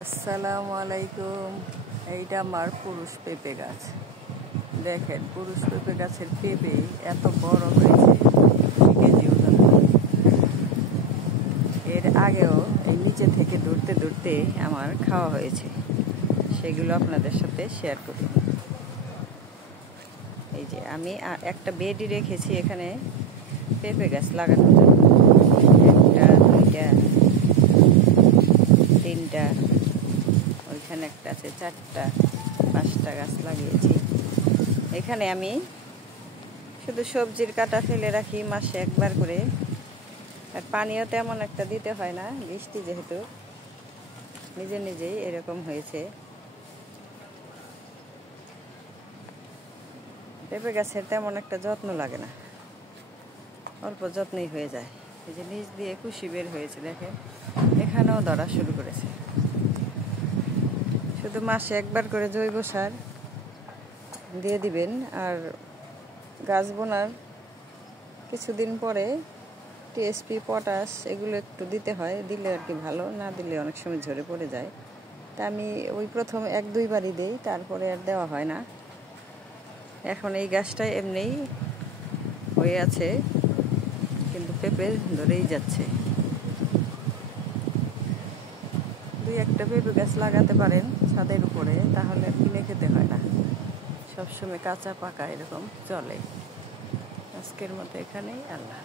আসসালামু আলাইকুম। এইটা আমার পুরুষ পেঁপে গাছ। দেখেন, পুরুষ পেঁপে গাছের পেঁপে এত বড় হয়েছে, 2 কেজি ওজন। এর আগেও এই নিচে থেকে ধরতে ধরতে আমার খাওয়া হয়েছে, সেগুলো আপনাদের সাথে শেয়ার করি। এই যে আমি একটা বেডই রেখেছি এখানে পেঁপে গাছ লাগানোর জন্য। 1টা 2টা 3টা, ওইখানে একটা আছে, 4টা 5টা গাছ লাগিয়েছি। এখানে আমি শুধু সবজির কাটা ফেলে রাখি মাসে একবার করে, আর পানিও তেমন একটা দিতে হয় না, বৃষ্টি যেহেতু নিজে নিজেই এরকম হয়েছে। পেঁপে গাছের তেমন একটা যত্ন লাগে না, অল্প যত্নই হয়ে যায়। এই যে নিচ দিয়ে কুশি বের হয়েছে, দেখেন এখানেও ধরা শুরু করেছে। শুধু মাসে একবার করে জৈব সার দিয়ে দিবেন, আর গাছ বোনার কিছুদিন পরে টিএসপি, পটাশ এগুলো একটু দিতে হয়, দিলে আর কি ভালো, না দিলে অনেক সময় ঝরে পড়ে যায়। তা আমি ওই প্রথম 1-2 বারই দিই, তারপরে আর দেওয়া হয় না। এখন এই গাছটাই এমনিই হয়ে আছে, কিন্তু পেঁপে ধরেই যাচ্ছে। 2-1টা পেঁপে গাছ লাগাতে পারেন ছাদের উপরে, তাহলে কিনে খেতে হয় না, সবসময় কাঁচা পাকা এরকম চলে। আজকের মতো এখানেই, আল্লাহ।